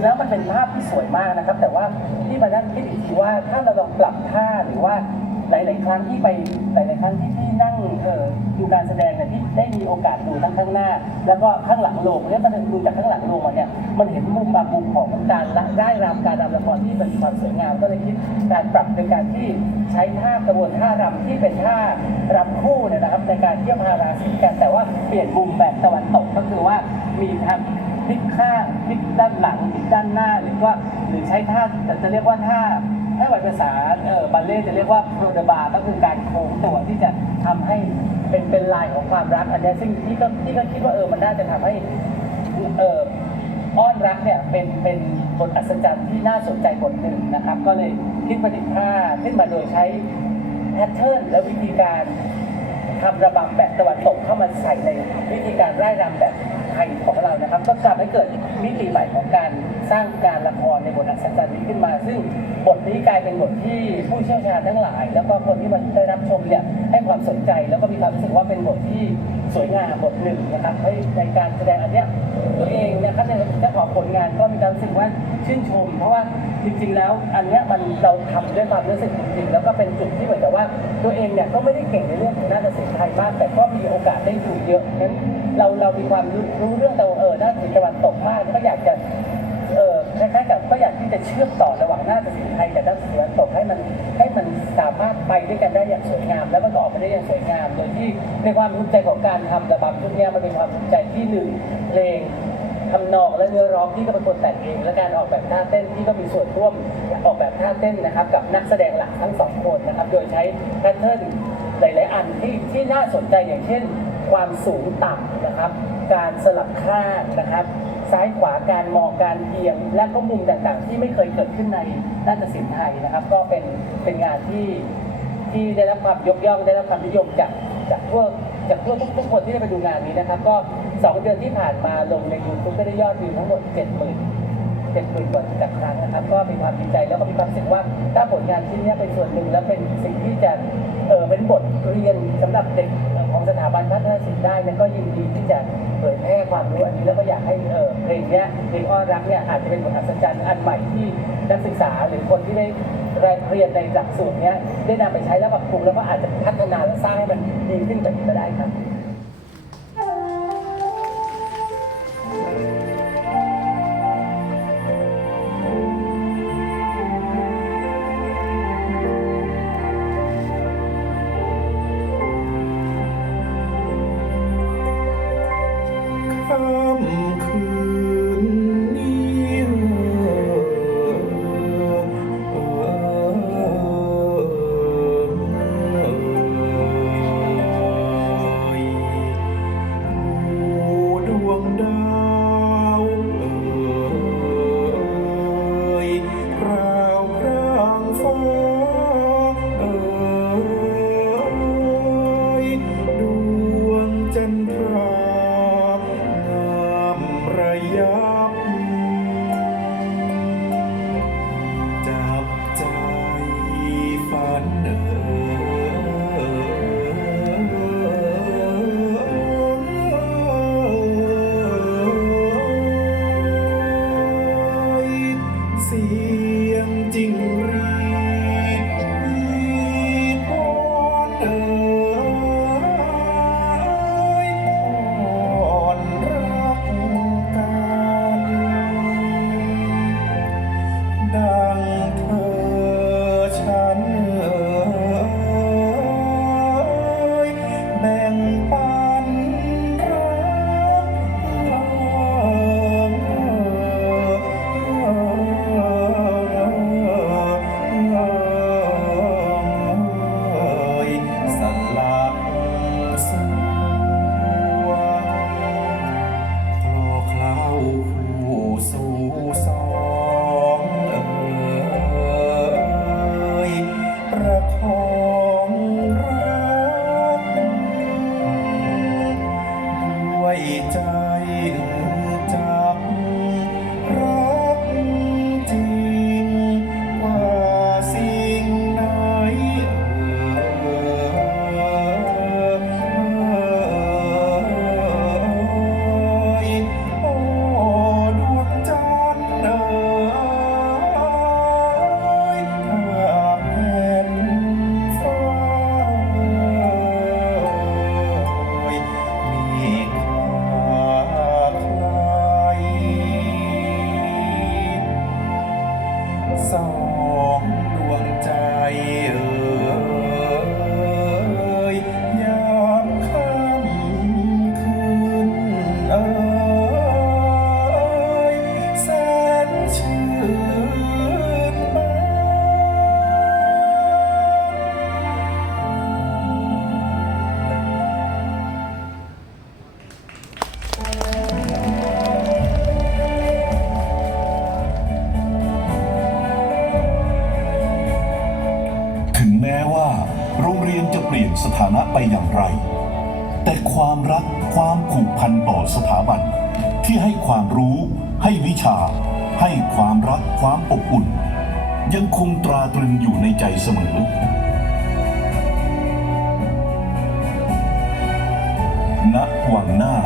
งๆแล้วมันเป็นภาพที่สวยมากนะครับ แต่ว่าที่มานั่งคิดอีกทีว่าถ้าเราลองปรับท่าหรือว่าหลาย ๆ ครั้งที่ไปหลาย ๆ ครั้งที่ที่นั่งเอ่อดูการแสดงเนี่ยที่ได้มีโอกาสดูทั้งข้างหน้า แล้วก็ข้างหลังโรงเนี่ยมันดูจากข้างหลังโรงมาเนี่ยมันเห็นมุมบางมุมของการละได้รำการรำละครที่เป็นความสวยงามก็เลยคิดการปรับโดยการที่ใช้ท่ากระบวนท่ารำที่เป็นท่ารำคู่เนี่ยนะครับในการเที่ยบพาราสีกันแต่ว่าเปลี่ยนมุมแบบตะวันตกก็คือว่ามีทาง ลิกข้างพลิกด้านหลังพลิกด้านหน้าหรือว่าหรือใช้ท่าจะจะเรียกว่าท่าถ้าภาษาเออบัลเล่จะเรียกว่าโปรเดบาก็คือการโค้งตัวที่จะทำให้เป็นเป็นลายของความรักอันนี้ซึ่งที่ก็ที่ก็คิดว่าเออมันน่าจะทำให้เอออ้อนรักเนี่ยเป็นเป็นบทอัศจรรย์ที่น่าสนใจบทหนึ่งนะครับ ก็เลยคิดประดิษฐ์ท่าขึ้นมาโดยใช้แพทเทิร์นและวิธีการทำระบำแบบตะวันตกเข้ามาใส่ในวิธีการไร่รำแบบ ยของเรานะครับ ก็ทำให้เกิดมิติใหม่ของการสร้างการละครในบทอัศจรรย์นี้ขึ้นมา ซึ่งบทนี้กลายเป็นบทที่ผู้เชี่ยวชาญทั้งหลาย แล้วก็คนที่มาได้รับชมเนี่ยให้ความสนใจ แล้วก็มีความรู้สึกว่าเป็นบทที่สวยงามบทหนึ่งนะครับให้ในการแสดงอันเนี้ยตัวเองนะครับในเจ้าของผลงานก็มีความรู้สึกว่าชื่นชม เพราะว่าจริงๆ แล้วอันเนี้ยมันเราทำด้วยความรู้สึกจริงๆแล้วก็เป็นจุดที่เหมือนกับว่า ตัวเองเนี่ยก็ไม่ได้เก่งในเรื่องของนาฏศิลป์ไทยมากแต่ก็มีโอกาสได้ดูเยอะนั้น เราเรามีความรู้รู้เรื่องต่ว่าเออหน้าศิลป์ตะวันตกมากก็อยากจะเออคล้ายๆกับก็อยากที่จะเชื่อมต่อระหว่างหน้าฏศิลป์ไทยกับหน้าศิลป์ตะวันตกให้มันให้มันสามารถไปด้วยกันได้อย่างสวยงาม แล้วมันก็ออกมาได้อย่างสวยงาม โดยที่ในความภูมิใจของการทำระบำชุดนี้มันเป็นความภูมิใจที่หนึ่งเพลงทำนองและเนื้อร้องที่ก็เป็นคนแต่งเอง และการออกแบบท่าเต้นที่ก็มีส่วนร่วมออกแบบท่าเต้นนะครับ กับนักแสดงหลักทั้งสองคนนะครับ โดยใช้แพทเทิร์นหลาย ๆ อันที่ที่น่าสนใจอย่างเช่น ความสูงต่ำนะครับ การสลับข้างนะครับ ซ้ายขวาการมองการเอียง และก็มุมต่างๆ ที่ไม่เคยเกิดขึ้นในนาฏศิลป์ไทยนะครับ ก็เป็นเป็นงานที่ที่ได้รับความยกย่องได้รับความนิยมจากจากทั่วจากทั่วทุกทุกคนที่ได้ไปดูงานนี้นะครับ ก็สองเดือนที่ผ่านมาลงใน YouTube ก็ได้ยอดวิวทั้งหมด 7 0 0 0 0 7 0 0 0 0กว่าจากครั้งนะครับ ก็มีความดีใจแล้วก็มีความรู้สึกว่าถ้าผลงานชิ้นนี้เป็นส่วนหนึ่งและเป็นสิ่งที่จะเออเป็นบทเรียนสำหรับเด็กของสถาบันพัฒนาศิลป์ได้นี่ยก็ยินดีที่จะเผยแพร่ความรู้อันนี้แล้วก็อยากให้เออเพลงนี้เพลงอ้อนรักเนี่ยอาจจะเป็นบทอัศจรรย์อันใหม่ที่นักศึกษาหรือคนที่ได้เรียนในหลักสูตรนี้ได้นำไปใช้แล้วปรับปรุงแล้วก็อาจจะพัฒนาและสร้างให้มันดีขึ้นกว่านี้ก็ได้ครับ Mm-hmm. สองดวงใจเอ่ยยามค่ำคืนเอ่ย ม้ว่า โรงเรียนจะเปลี่ยนสถานะไปอย่างไร แต่ความรักความผูกพันต่อสถาบัน ที่ให้ความรู้ ให้วิชา ให้ความรักความอบอุ่น ยังคงตราตรึงอยู่ในใจเสมอ ณวังหน้า